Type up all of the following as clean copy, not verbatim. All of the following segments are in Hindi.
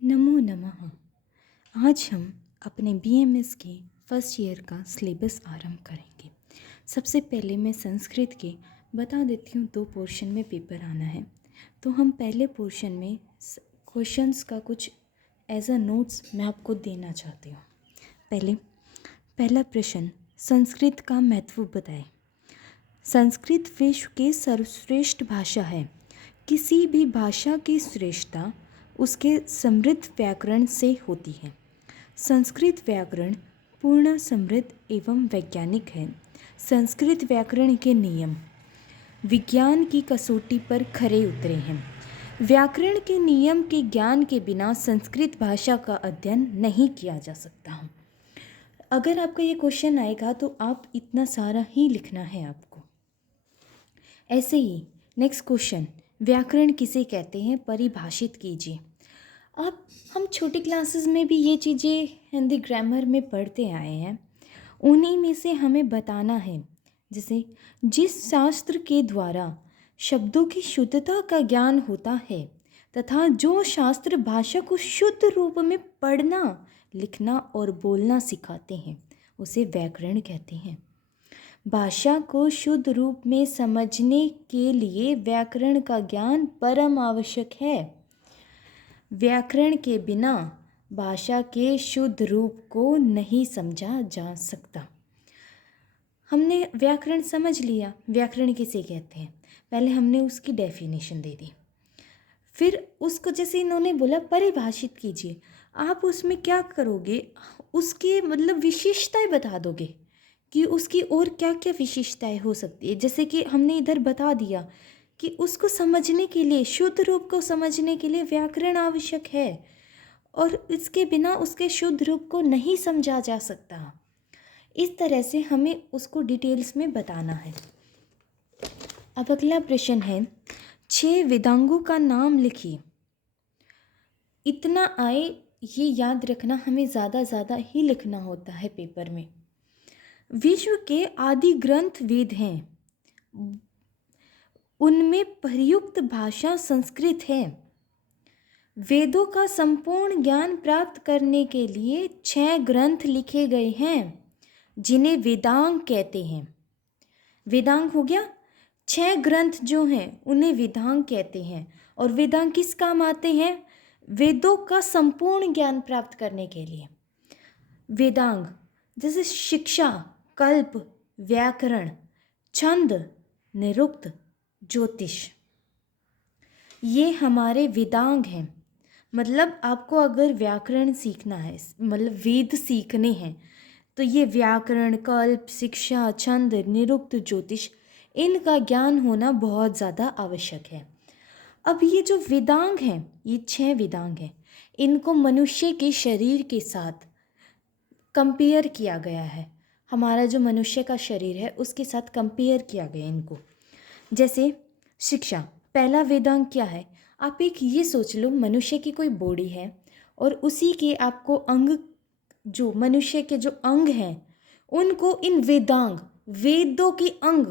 नमो नमः। आज हम अपने बीएमएस के फर्स्ट ईयर का सिलेबस आरंभ करेंगे। सबसे पहले मैं संस्कृत के बता देती हूँ, 2 पोर्शन में पेपर आना है। तो हम पहले पोर्शन में क्वेश्चंस का कुछ एज अ नोट्स मैं आपको देना चाहती हूँ। पहला प्रश्न, संस्कृत का महत्व बताएं। संस्कृत विश्व की सर्वश्रेष्ठ भाषा है। किसी भी भाषा की श्रेष्ठता उसके समृद्ध व्याकरण से होती है। संस्कृत व्याकरण पूर्ण, समृद्ध एवं वैज्ञानिक है। संस्कृत व्याकरण के नियम विज्ञान की कसौटी पर खरे उतरे हैं। व्याकरण के नियम के ज्ञान के बिना संस्कृत भाषा का अध्ययन नहीं किया जा सकता। अगर आपका ये क्वेश्चन आएगा तो आप इतना सारा ही लिखना है आपको। ऐसे ही नेक्स्ट क्वेश्चन, व्याकरण किसे कहते हैं, परिभाषित कीजिए। अब हम छोटी क्लासेस में भी ये चीज़ें हिंदी ग्रामर में पढ़ते आए हैं, उन्हीं में से हमें बताना है। जैसे जिस शास्त्र के द्वारा शब्दों की शुद्धता का ज्ञान होता है तथा जो शास्त्र भाषा को शुद्ध रूप में पढ़ना, लिखना और बोलना सिखाते हैं, उसे व्याकरण कहते हैं। भाषा को शुद्ध रूप में समझने के लिए व्याकरण का ज्ञान परम आवश्यक है। व्याकरण के बिना भाषा के शुद्ध रूप को नहीं समझा जा सकता। हमने व्याकरण समझ लिया, व्याकरण किसे कहते हैं, पहले हमने उसकी डेफिनेशन दे दी। फिर उसको जैसे इन्होंने बोला परिभाषित कीजिए, आप उसमें क्या करोगे, उसकी मतलब विशेषताएं बता दोगे कि उसकी और क्या क्या विशेषताएं हो सकती है। जैसे कि हमने इधर बता दिया कि उसको समझने के लिए, शुद्ध रूप को समझने के लिए व्याकरण आवश्यक है और इसके बिना उसके शुद्ध रूप को नहीं समझा जा सकता। इस तरह से हमें उसको डिटेल्स में बताना है। अब अगला प्रश्न है, 6 वेदांगों का नाम लिखिए। इतना आए ये याद रखना, हमें ज़्यादा ही लिखना होता है पेपर में। विश्व के आदि ग्रंथ वेद हैं, उनमें प्रयुक्त भाषा संस्कृत है। वेदों का संपूर्ण ज्ञान प्राप्त करने के लिए 6 ग्रंथ लिखे गए हैं, जिन्हें वेदांग कहते हैं। वेदांग हो गया, 6 ग्रंथ जो हैं उन्हें वेदांग कहते हैं। और वेदांग किस काम आते हैं, वेदों का संपूर्ण ज्ञान प्राप्त करने के लिए। वेदांग जैसे शिक्षा, कल्प, व्याकरण, छंद, निरुक्त, ज्योतिष, ये हमारे वेदांग हैं। मतलब आपको अगर व्याकरण सीखना है, मतलब वेद सीखने हैं, तो ये व्याकरण, कल्प, शिक्षा, छंद, निरुक्त, ज्योतिष, इनका ज्ञान होना बहुत ज़्यादा आवश्यक है। अब ये जो वेदांग हैं, ये 6 वेदांग हैं, इनको मनुष्य के शरीर के साथ कंपेयर किया गया है। हमारा जो मनुष्य का शरीर है उसके साथ कंपेयर किया गया इनको। जैसे शिक्षा, पहला वेदांग क्या है, आप एक ये सोच लो, मनुष्य की कोई बॉडी है और उसी के आपको अंग, जो मनुष्य के जो अंग हैं उनको इन वेदांग, वेदों के अंग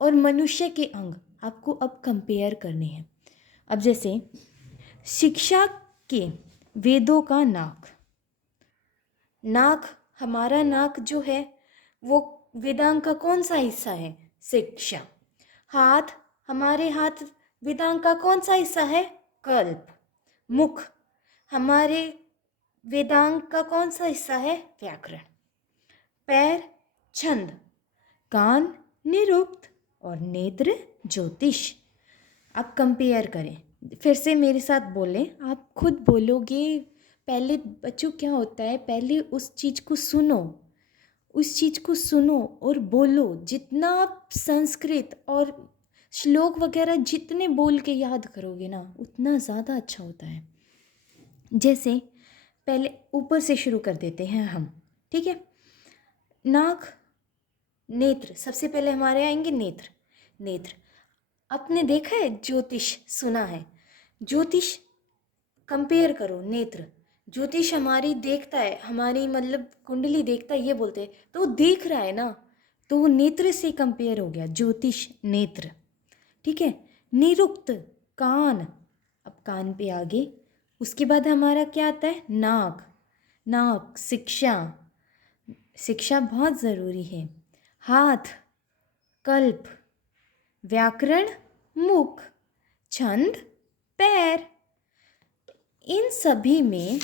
और मनुष्य के अंग आपको अब कंपेयर करने हैं। अब जैसे शिक्षा के वेदों का नाक, हमारा नाक जो है वो वेदांग का कौन सा हिस्सा है, शिक्षा। हाथ, हमारे हाथ वेदांग का कौन सा हिस्सा है, कल्प। मुख हमारे वेदांग का कौन सा हिस्सा है, व्याकरण। पैर, छंद। कान, निरुक्त। और नेत्र, ज्योतिष। आप कंपेयर करें, फिर से मेरे साथ बोलें, आप खुद बोलोगे। पहले बच्चों क्या होता है, पहले उस चीज़ को सुनो और बोलो। जितना आप संस्कृत और श्लोक वगैरह जितने बोल के याद करोगे ना, उतना ज़्यादा अच्छा होता है। जैसे पहले ऊपर से शुरू कर देते हैं हम, ठीक है। नाक, नेत्र, सबसे पहले हमारे आएंगे नेत्र। आपने देखा है ज्योतिष, सुना है, ज्योतिष कंपेयर करो, नेत्र। ज्योतिष हमारी देखता है, हमारी मतलब कुंडली देखता है, ये बोलते हैं, तो वो देख रहा है ना, तो वो नेत्र से कंपेयर हो गया, ज्योतिष नेत्र, ठीक है। निरुक्त, कान। अब कान पे आगे उसके बाद हमारा क्या आता है? नाक। नाक शिक्षा, शिक्षा बहुत ज़रूरी है। हाथ कल्प, व्याकरण मुख, छंद पैर। इन सभी में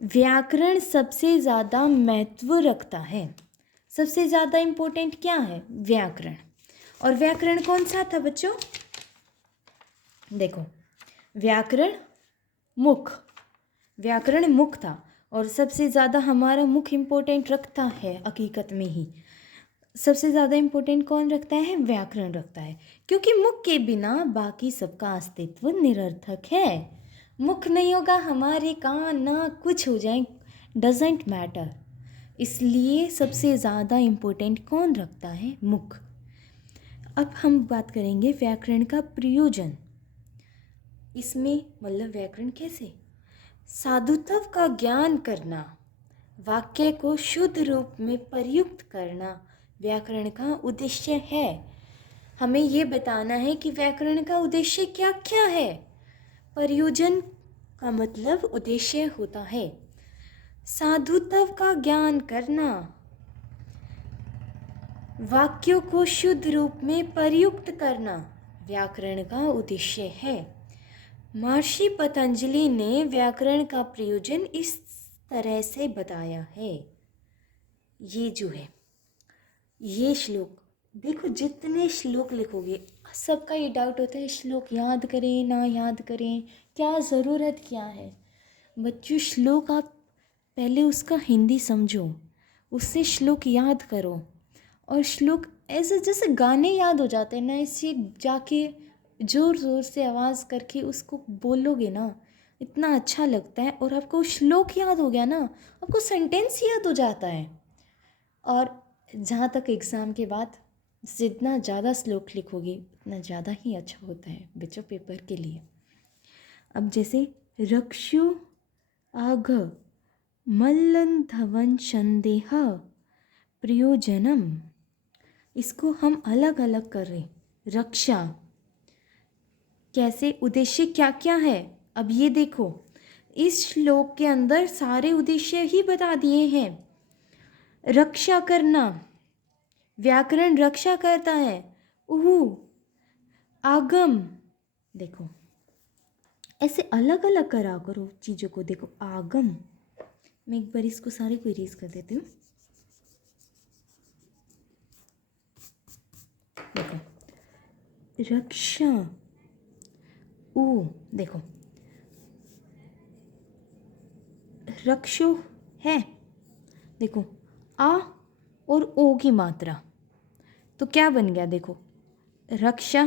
व्याकरण सबसे ज़्यादा महत्व रखता है। सबसे ज़्यादा इम्पोर्टेंट क्या है? व्याकरण। और व्याकरण कौन सा था बच्चों? देखो, व्याकरण मुख, व्याकरण मुख था। और सबसे ज़्यादा हमारा मुख इम्पोर्टेंट रखता है, हकीकत में ही सबसे ज़्यादा इम्पोर्टेंट कौन रखता है? व्याकरण रखता है, क्योंकि मुख के बिना बाकी सबका अस्तित्व निरर्थक है। मुख नहीं होगा, हमारे कान नाक कुछ हो जाए, डजेंट मैटर। इसलिए सबसे ज़्यादा इम्पोर्टेंट कौन रखता है? मुख। अब हम बात करेंगे व्याकरण का प्रयोजन। इसमें मतलब व्याकरण कैसे? साधुत्व का ज्ञान करना, वाक्य को शुद्ध रूप में प्रयुक्त करना व्याकरण का उद्देश्य है। हमें ये बताना है कि व्याकरण का उद्देश्य क्या क्या है। प्रयोजन का मतलब उद्देश्य होता है। साधुत्व का ज्ञान करना, वाक्यों को शुद्ध रूप में प्रयुक्त करना व्याकरण का उद्देश्य है। महर्षि पतंजलि ने व्याकरण का प्रयोजन इस तरह से बताया है। ये जो है ये श्लोक देखो, जितने श्लोक लिखोगे सबका ये डाउट होता है श्लोक याद करें ना याद करें, क्या ज़रूरत क्या है। बच्चों श्लोक आप पहले उसका हिंदी समझो, उससे श्लोक याद करो। और श्लोक ऐसे जैसे गाने याद हो जाते हैं ना, ऐसे जाके ज़ोर ज़ोर से आवाज़ करके उसको बोलोगे ना, इतना अच्छा लगता है। और आपको श्लोक याद हो गया ना, आपको सेंटेंस याद हो जाता है। और जहाँ तक एग्ज़ाम के बाद जितना ज़्यादा श्लोक लिखोगे उतना ज़्यादा ही अच्छा होता है बच्चों पेपर के लिए। अब जैसे रक्षु आघ मल्लन धवन संदेह प्रयोजनम, इसको हम अलग अलग कर रहे। रक्षा कैसे, उद्देश्य क्या क्या है? अब ये देखो, इस श्लोक के अंदर सारे उद्देश्य ही बता दिए हैं। रक्षा करना, व्याकरण रक्षा करता है। उहु आगम, देखो ऐसे अलग अलग करा करो चीज़ों को। देखो आगम, मैं एक बार इसको सारे को इरेज कर देती हूँ। देखो रक्षा, ओ देखो रक्षो है, देखो आ और ओ की मात्रा, तो क्या बन गया? देखो रक्षा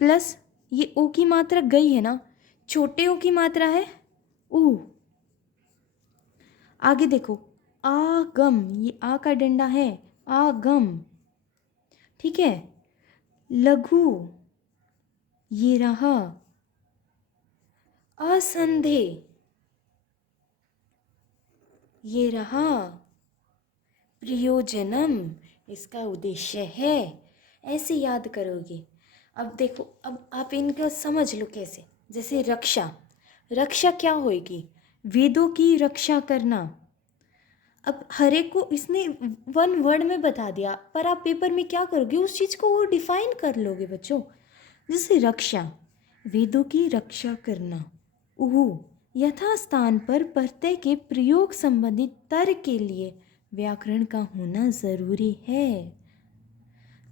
प्लस ये ओ की मात्रा गई है ना, छोटे ओ की मात्रा है ऊ। आगे देखो आगम, ये आ का डंडा है आगम, ठीक है। लघु ये रहा असंदेह, ये रहा प्रयोजनम, इसका उद्देश्य है। ऐसे याद करोगे। अब देखो, अब आप इनको समझ लो कैसे। जैसे रक्षा, रक्षा क्या होएगी? वेदों की रक्षा करना। अब हर एक को इसने वन वर्ड में बता दिया, पर आप पेपर में क्या करोगे? उस चीज़ को वो डिफाइन कर लोगे बच्चों। जैसे रक्षा, वेदों की रक्षा करना। उहु यथास्थान पर प्रत्यय के प्रयोग संबंधित तर्क के लिए व्याकरण का होना ज़रूरी है।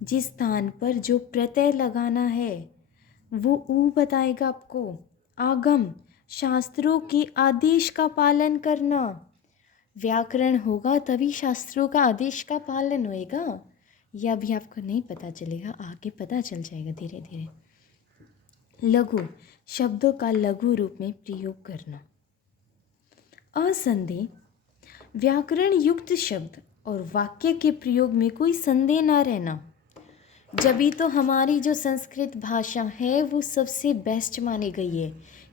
जिस स्थान पर जो प्रत्यय लगाना है वो ऊ बताएगा आपको। आगम, शास्त्रों के आदेश का पालन करना। व्याकरण होगा तभी शास्त्रों का आदेश का पालन होएगा। यह अभी आपको नहीं पता चलेगा, आगे पता चल जाएगा धीरे धीरे। लघु, शब्दों का लघु रूप में प्रयोग करना। असंदेह, व्याकरण युक्त शब्द और वाक्य के प्रयोग में कोई संदेह ना रहना। जभी तो हमारी जो संस्कृत भाषा है वो सबसे बेस्ट मानी गई है,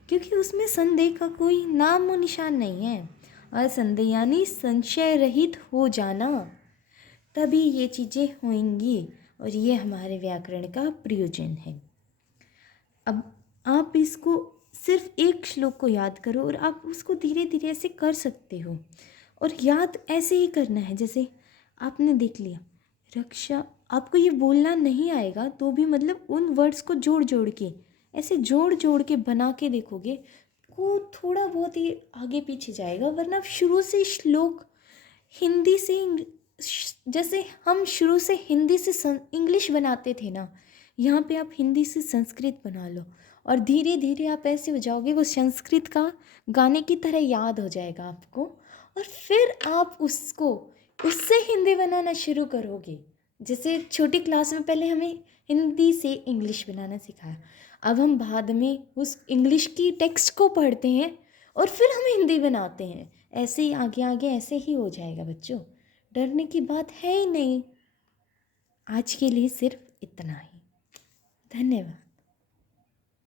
क्योंकि उसमें संदेह का कोई नाम और निशान नहीं है। असंदेह यानी संशय रहित हो जाना, तभी ये चीज़ें होंगी। और ये हमारे व्याकरण का प्रयोजन है। अब आप इसको सिर्फ एक श्लोक को याद करो और आप उसको धीरे धीरे ऐसे कर सकते हो। और याद ऐसे ही करना है जैसे आपने देख लिया रक्षा, आपको ये बोलना नहीं आएगा तो भी मतलब उन वर्ड्स को जोड़ जोड़ के ऐसे जोड़ जोड़ के बना के देखोगे वो थोड़ा बहुत ही आगे पीछे जाएगा। वरना आप शुरू से श्लोक हिंदी से जैसे हम शुरू से हिंदी से इंग्लिश बनाते थे ना, यहाँ पे आप हिंदी से संस्कृत बना लो और धीरे धीरे आप ऐसे हो जाओगे वो संस्कृत का गाने की तरह याद हो जाएगा आपको। और फिर आप उसको उससे हिंदी बनाना शुरू करोगे। जैसे छोटी क्लास में पहले हमें हिंदी से इंग्लिश बनाना सिखाया, अब हम बाद में उस इंग्लिश की टेक्स्ट को पढ़ते हैं और फिर हम हिंदी बनाते हैं। ऐसे ही आगे आगे ऐसे ही हो जाएगा बच्चों, डरने की बात है ही नहीं। आज के लिए सिर्फ इतना ही। धन्यवाद।